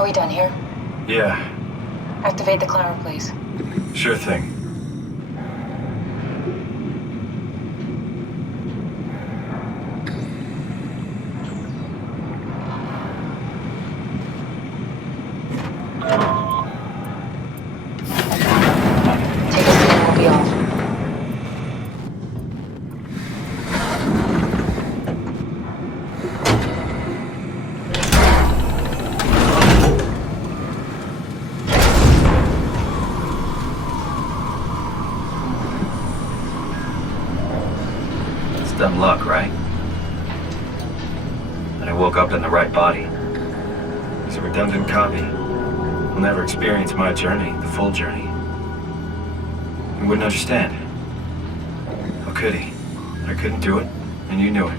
Are we done here? Yeah, Activate the climber, please. sure thing. Take a seat and we'll be off. It's dumb luck, right? That I woke up in the right body. It's a redundant copy. I'll never experience my journey, the full journey. He wouldn't understand. How could he? I couldn't do it, and you knew it.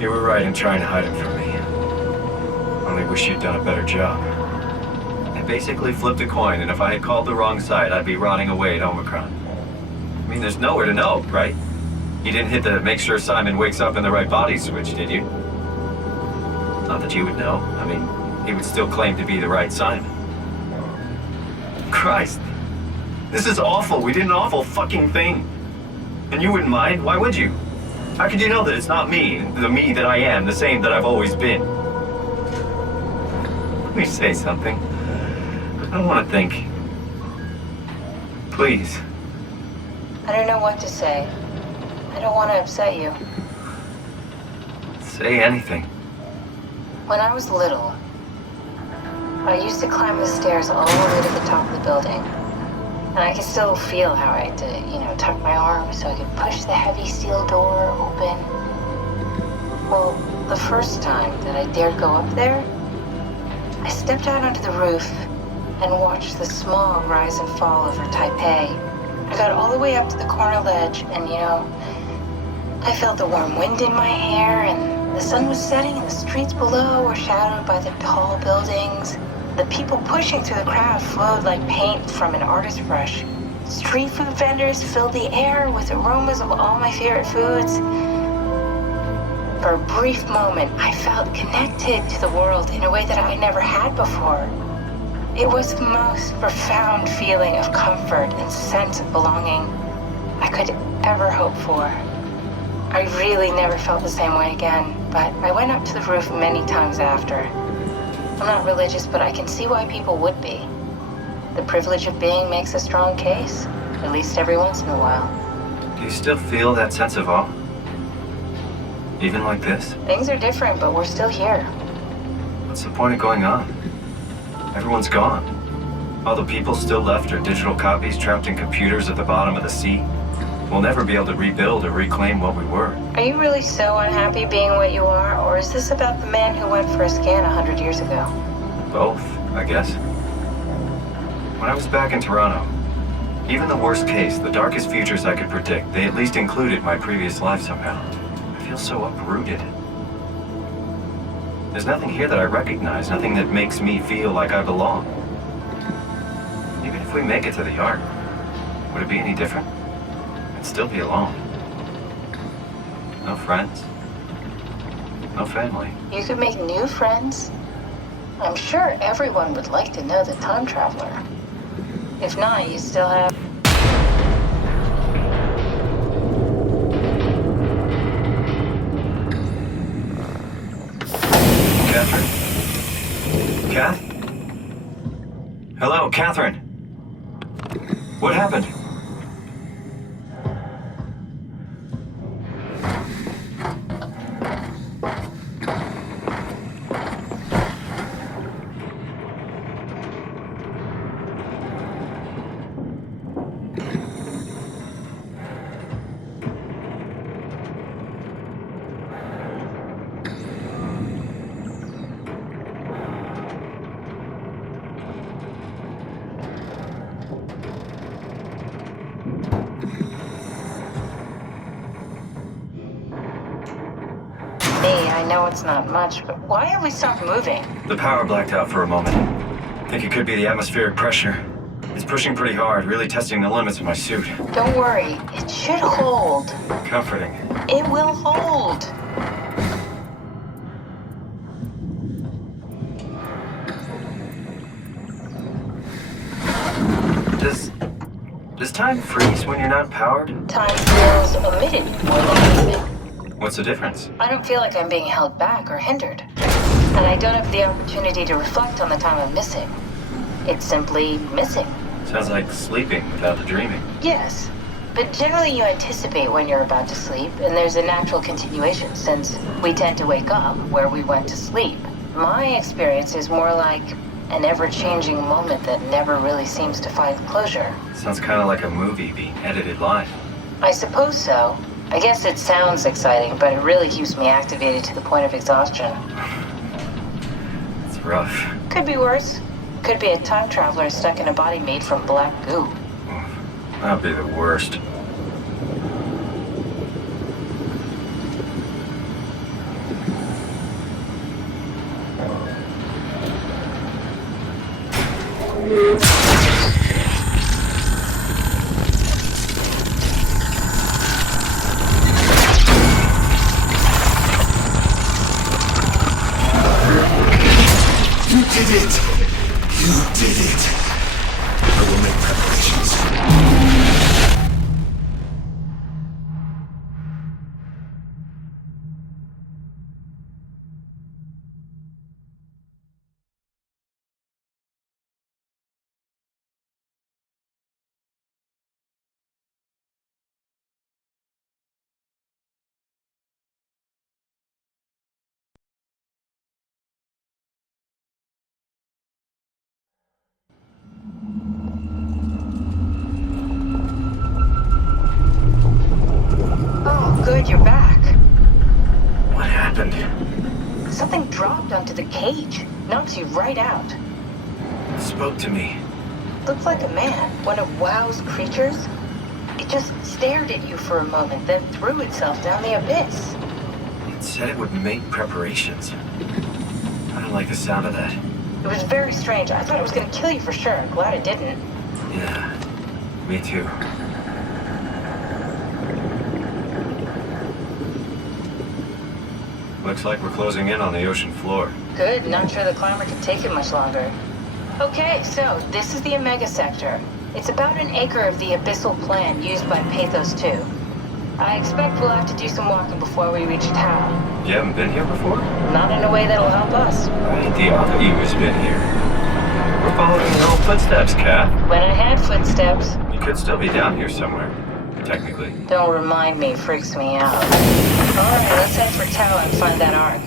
You were right in trying to hide it from me. Only wish you'd done a better job. I basically flipped a coin, and if I had called the wrong side, I'd be rotting away at Omicron. I mean, there's nowhere to know, right? You didn't hit the make sure Simon wakes up in the right body switch, did you? Not that you would know. I mean, he would still claim to be the right Simon. Christ. This is awful. We did an awful fucking thing. And you wouldn't mind? Why would you? How could you know that it's not me, the me that I am, the same that I've always been? Let me say something. I don't want to think. Please. I don't know what to say. I don't want to upset you. Say anything. When I was little, I used to climb the stairs all the way to the top of the building. And I could still feel how I had to, tuck my arm so I could push the heavy steel door open. Well, the first time that I dared go up there, I stepped out onto the roof and watched the smog rise and fall over Taipei. I got all the way up to the corner ledge and, I felt the warm wind in my hair and the sun was setting and the streets below were shadowed by the tall buildings. The people pushing through the crowd flowed like paint from an artist's brush. Street food vendors filled the air with aromas of all my favorite foods. For a brief moment, I felt connected to the world in a way that I never had before. It was the most profound feeling of comfort and sense of belonging I could ever hope for. I really never felt the same way again, but I went up to the roof many times after. I'm not religious, but I can see why people would be. The privilege of being makes a strong case, at least every once in a while. Do you still feel that sense of awe? Even like this? Things are different, but we're still here. What's the point of going on? Everyone's gone. All the people still left are digital copies trapped in computers at the bottom of the sea. We'll never be able to rebuild or reclaim what we were. Are you really so unhappy being what you are, or is this about the man who went for a scan 100 years ago? Both, I guess. When I was back in Toronto, even the worst case, the darkest futures I could predict, they at least included my previous life somehow. I feel so uprooted. There's nothing here that I recognize, nothing that makes me feel like I belong. Even if we make it to the Ark, would it be any different? I'd still be alone. No friends. No family. You could make new friends. I'm sure everyone would like to know the time traveler. If not, you still have... Catherine? Kath? Hello, Catherine. What happened? I know it's not much, but why have we stopped moving? The power blacked out for a moment. Think it could be the atmospheric pressure. It's pushing pretty hard, really testing the limits of my suit. Don't worry, it should hold. Comforting. It will hold. Does time freeze when you're not powered? Time feels omitted more than moving. What's the difference? I don't feel like I'm being held back or hindered. And I don't have the opportunity to reflect on the time I'm missing. It's simply missing. Sounds like sleeping without the dreaming. Yes, but generally you anticipate when you're about to sleep, and there's a natural continuation since we tend to wake up where we went to sleep. My experience is more like an ever-changing moment that never really seems to find closure. Sounds kind of like a movie being edited live. I suppose so. I guess it sounds exciting, but it really keeps me activated to the point of exhaustion. It's rough. Could be worse. Could be a time traveler stuck in a body made from black goo. That'd be the worst. You did it! You did it! I will make preparations. Oh, good, you're back. What happened? Something dropped onto the cage. Knocks you right out. It spoke to me. Looked like a man, one of WoW's creatures. It just stared at you for a moment, then threw itself down the abyss. It said it would make preparations. I don't like the sound of that. It was very strange. I thought it was going to kill you for sure. I'm glad it didn't. Yeah, me too. Looks like we're closing in on the ocean floor. Good, not sure the climber can take it much longer. Okay, so this is the Omega Sector. It's about an acre of the abyssal plan used by Pathos 2. I expect we'll have to do some walking before we reach town. You haven't been here before? Not in a way that'll help us. The other you has been here. We're following your old footsteps, Kat. When I had footsteps. You could still be down here somewhere, technically. Don't remind me, freaks me out. Alright, let's head for Tau and find that ark.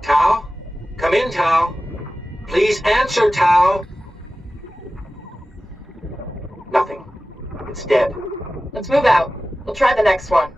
Tau? Come in, Tau. Please answer, Tau. Nothing. It's dead. Let's move out. We'll try the next one.